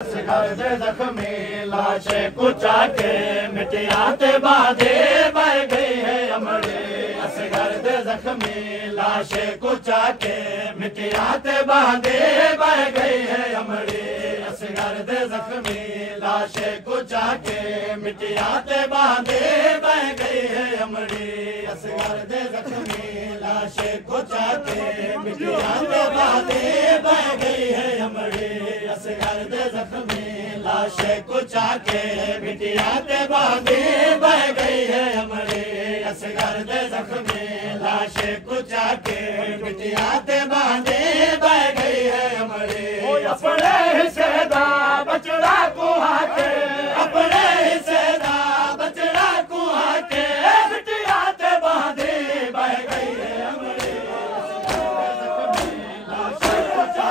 असगर दे जख्मी लाशे कुचा के मिटिया ते बांधे बह गई है अमड़ी। असगर दे जख्मी लाशे कुचा के मिटिया ते बांधे बह गई है अमड़ी। असगर दे जख्मी लाशे कुचा के मिटिया ते बांधे बह गई है अमड़ी। असगर दे जख्मी लाशे कुचा के मिटिया ते बांधे बह गई है अमड़ी। असगर दे जख्मी लाशे कुचा के मिटिया ते बांधे बह गई है अमड़ी। असगर दे जख्मी लाशे कुचा के मिटिया ते बांधे बह गई है अमड़ी। अपने हिस्से दा बचड़ा कुहा के, अपने हिस्से दा बचड़ा कुहा के मिटिया ते बांधे बह गई है अमड़ी। लाशे कुचा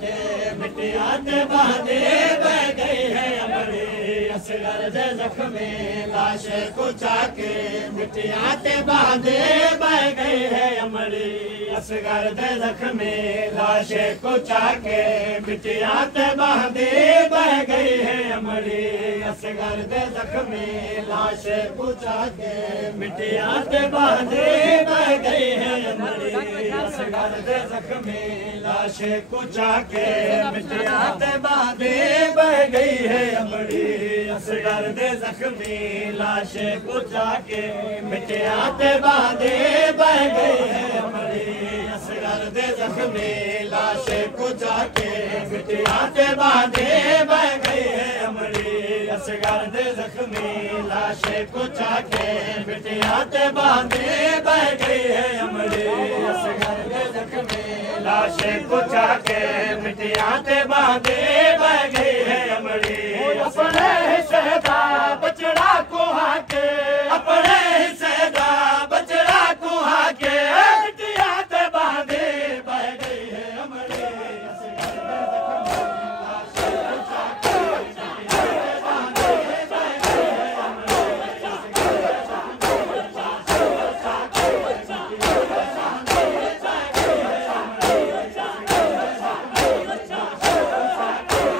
के मिटिया ते बांधे बह गई है अमड़ी। असगर दे जख्मी लाशे कुचा के मिटिया ते बांधे बह गई है अमड़ी। असगर दे जख्मी लाशे कुचा के मिटिया ते बांधे बह गई है अमड़ी। असगर दे जख्मी लाशे कुचा के मिटिया ते बांधे बह गई है अमड़ी। असगर दे जख्मी लाशे कुचा के मिटिया ते बांधे बह गई है अमड़ी। असगर दे जख्मी लाशे कुचा के मिटिया ते बांधे बह गई है अमड़ी। असगर दे जख्मी लाशे कुचा के मिटिया ते बांधे बह गई है अमड़ी। असगर दे जख्मी लाशे कुचा के मिटिया ते बांधे बह गई है अमड़ी। असगर दे जख्मी लाशे कुचा के मिटिया ते बांधे बह गई है अमड़ी। अपने हिस्से दा बचड़ा कुहा के, अपने हिस्से दा बचड़ा कुहा के मिटिया ते बांधे बह गई है अमड़ी। असगर दे जख्मी लाशे कुचा के मिटिया ते बांधे बह गई है अमड़ी। असगर दे जख्मी लाशे कुचा के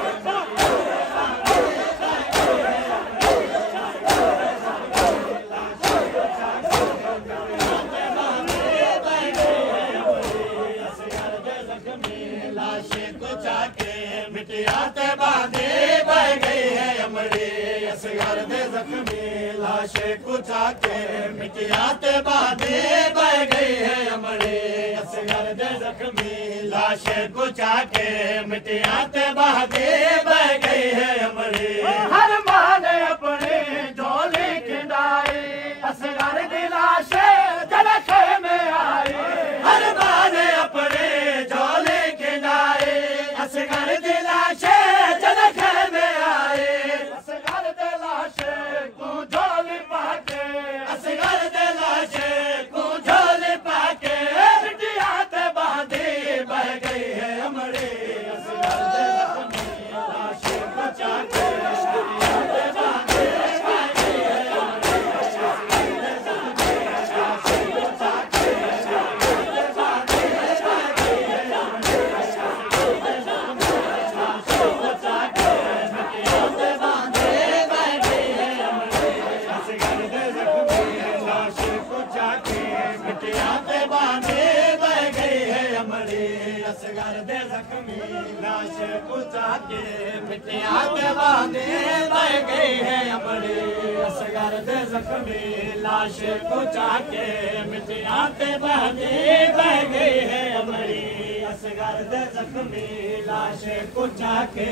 मिटिया ते बांधे बह गई है अमड़ी। लाशे कुचा के मिटिया ते बांधे बह गई है अमड़ी। असगर दे जख्मी लाशे कुचा के मिटिया ते बांधे बह गई है अमड़ी। असगर दे जख्मी लाशे कुचा के मिटिया ते बांधे बह गई है अमड़ी। हर मां ने अपनी झोली खिंडाई, असगर दी लाशे जलखे में आई। हर मां ने अपनी झोली खिंडाई, असगर दी लाशे जलखे में आई। असगर दे लाशे को झोली पाके, असगर दे लाशे को झोली पाके मिटिया ते बांधे बह गई है अमड़ी। असगर दे जख्मी लाशे कुचा के मिटिया ते बांधे बह गई है अमड़ी। असगर दे जख्मी लाशे कुचा के मिटिया ते बांधे बह गई है अमड़ी। असगर दे जख्मी लाशे कुचा के मिटिया ते बांधे बह गई है अमड़ी। असगर दे जख्मी लाशे कुचा के मिटिया ते बांधे बह गई है अमड़ी। असगर दे जख्मी लाशे कुचा के मिटिया ते बांधे बह गई है अमड़ी। असगर दे जख्मी लाशे कुचा के मिटिया ते बांधे बह गई है अमड़ी। असगर दे जख्मी लाशे कुचा के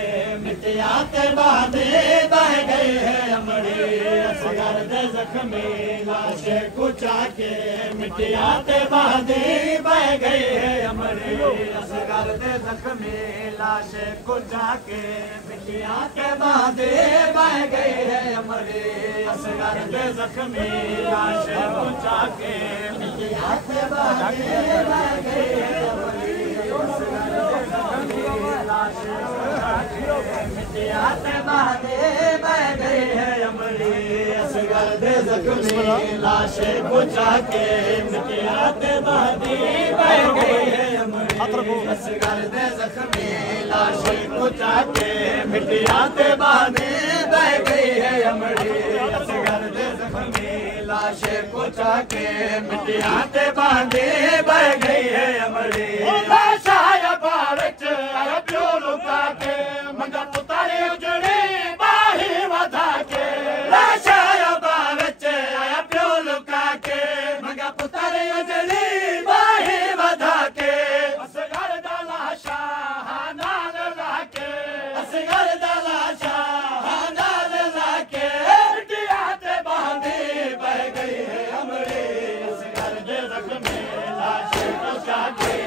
मिटिया ते बहादे बह गई है अमड़ी असगर दे जख्मी लाशे कुचा के मिटिया ते बहादे बह गई है अमड़ी असगर दे जख्मी लाशे कुचा के मिटिया ते बहादे बह गई है अमड़ी असगर दे जख्मी लाशे कुचा के मिटिया ते बहादे बह गई है अमड़ी मिटिया ते बहादे बह गई है अमड़ी असगर दे जख्मी लाशे कुचा के मिटिया ते बहादे बह गई है अमड़ी असगर दे जख्मी लाशे कुचा के मिटिया ते बहादे बह गई है अमड़ी असगर दे जख्मी लाशे कुचा के मिटिया ते बहादे बह गई है अमड़ी लाशा बाविच प्यो लुका के मंगा पुतारे उजड़ी बाही वधा के लाशा बाविच प्यो लुका के मंगा पुतारे उजड़ी बाही वधा के असगर दा लाशा नाल लाके असगर दा लाशा नाल लाके मिटिया ते बहादे बह गई है अमड़ी असगर दे जख्मी लाशे कुचा के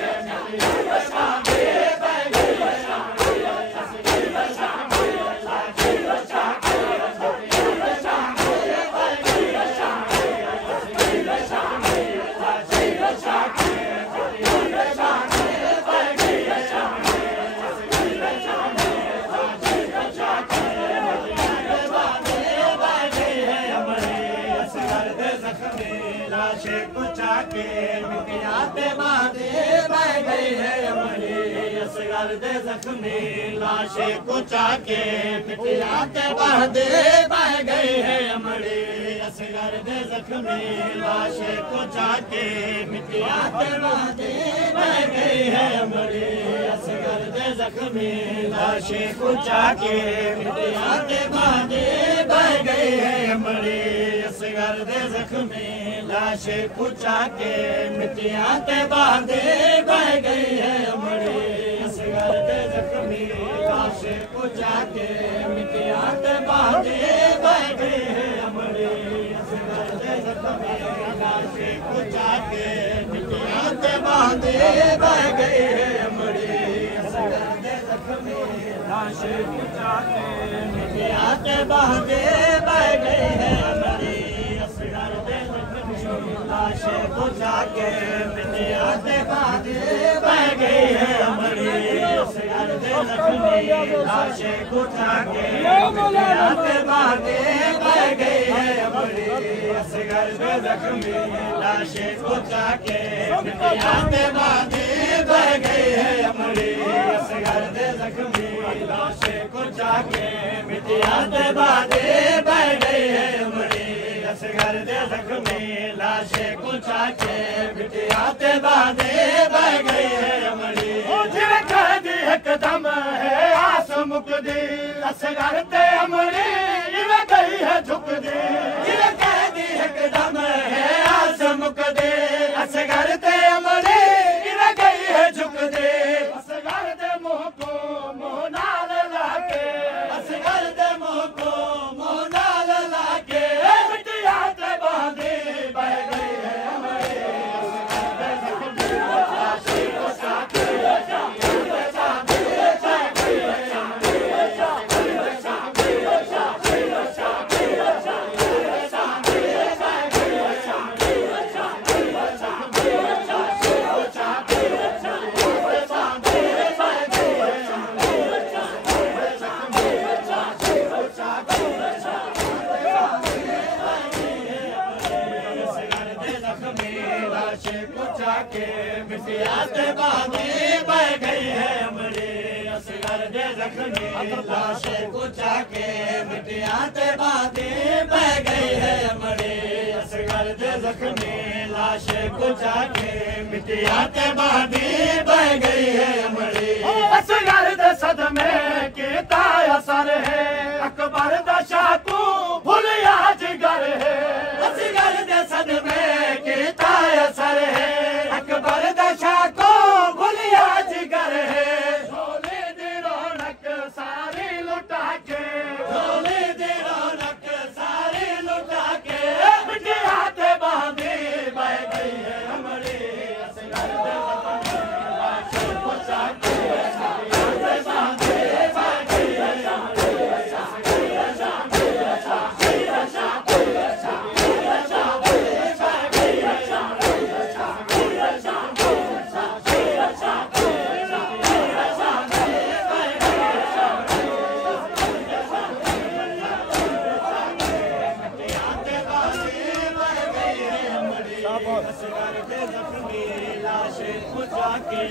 लाशे कुचा के मिटिया ते बहादे बह गई है अमड़ी असगर दे जख्मी लाशे कुचा के मिटिया ते बहादे बह गई है अमड़ी असगर दे जख्मी लाशे कुचा के मिटिया ते बहादे बह गई है अमड़ी असगर दे जख्मी लाशे कुचा के मिटिया ते बहादे बह गई है अमड़ी असगर दे जख्मी लाशे कुचा के मिटिया ते बहादे बह गई है अमड़ी असगर दे जख्मी लाशे कुचा के मिटिया ते बहादे बह गई है अमड़ी असगर दे जख्मी लाशे कुचा के मिटिया ते बहादे बह गई है अमड़ी असगर दे जख्मी लाशे कुचा के मिटिया ते बहादे बह गई है अमड़ी असगर दे लाशे कुचा के मिटिया ते बहादे बह गई है अमड़ी असगर दे जख्मी लाशे कुचा के मिटिया ते बहादे बह गई है अमड़ी असगर दे जख्मी लाशे कुचा के मिटिया ते बहादे बह गई है अमड़ी असगर दे जख्मी लाशे कुचा के मिटिया ते बहादे बह गई है अमड़ी असगर दे जख्मी लाशे कुचा के मिटिया ते बहादे बह गई है अमड़ी जिवे कहदी एकदम है आस मुकदी असगर ते अमड़ी इवे गई है झुकदी जिवे कहदी एकदम है आस मुकदी असगर ते अमड़ी इवे गई है झुकदी असगर दे मुंह को मुंह नाल लाके असगर दे मुंह को मुंह नाल लाके मिटिया ते बहादे बह गई है अमड़ी लाशे कुचा के मिटिया ते बहादे बह गई है अमड़ी असगर दे जख्मी लाशे कुचा के मिटिया ते बहादे बह गई है अमड़ी असगर दे जख्मी लाशे कुचा के मिटिया ते बहादे बह गई है अमड़ी असगर दे सदमे कीता असर है अकबर दा शाकू भुलिया जिगर है असगर दे सदमे कीता असर है अकबर दा शाकू भुलिया जिगर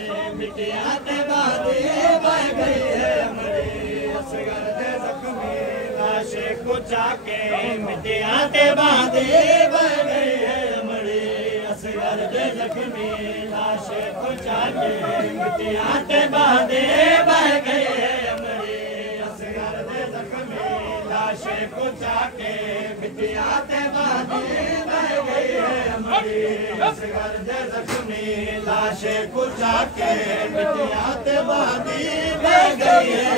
मिटिया ते बांधे बह गई है अमरी असगर दे जख्मी लाश कुचा के मिटिया ते बांधे बह गई है अमरी असगर दे जख्मी लाश कुचा के मिटिया ते बांधे बह गई है अमरी असगर दे जख्मी लाश कुचा के मिटिया ते बांधे बह गई है अमरी असगर दे जख्मी लाश कुचा के मिटिया ते बांधी बह गई है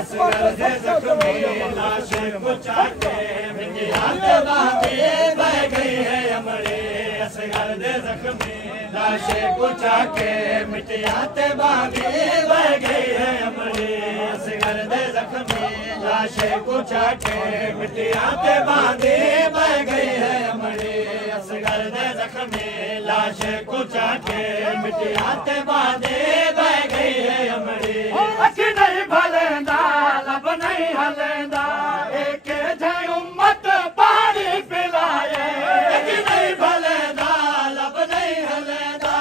असगर दे जख्मी लाश कुचा के मिटिया ते बांधी बह गई है अमरी असगर दे जख्मी लाश कुचा के मिटिया ते बांधी बह गई है अमरी असगर दे जख्मी लाश कुचा के मिटिया ते बांधी बह गई है अमरी असगर दे जख्मी लाश कुचा के मिटिया ते बांधे बह गई है अमरी अख नहीं भलेंदा लब नहीं हलेंदा एक जय उम्मत पानी पिलाए अख नहीं भलेंदा लब नहीं हलेंदा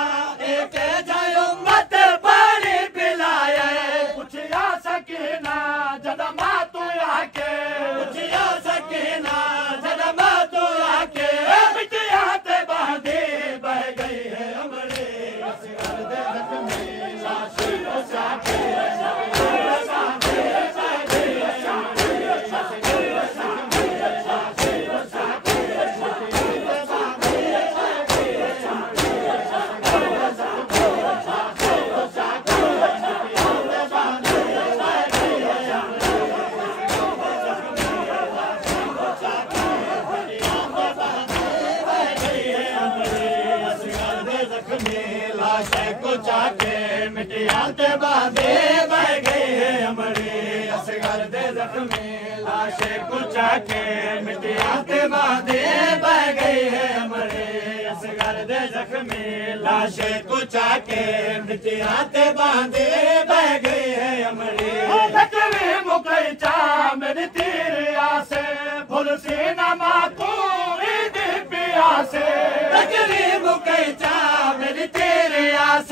एक जय उम्मत पानी पिलाए पुछिया सकीना जदमा तू आके पुछिया सकीना जदमा तू आके मिटिया ते बांधे बह गई है अमरी असगर दे जख्मी लाश कुचा के लाश कुचा के मिटिया ते बांधे बह गई है अमरी असगर दे जख्मी लाश कुचा के मिटिया ते बांधे बह गई है अमरी असगर दे जख्मी लाश कुचा के मिटिया ते बांधे बह गई है अमरी तकवी मुकई चा मेरी तीर आसे फुल सीना मा तू ईद पिया से तकवी मुकई चा मेरी तेरे आस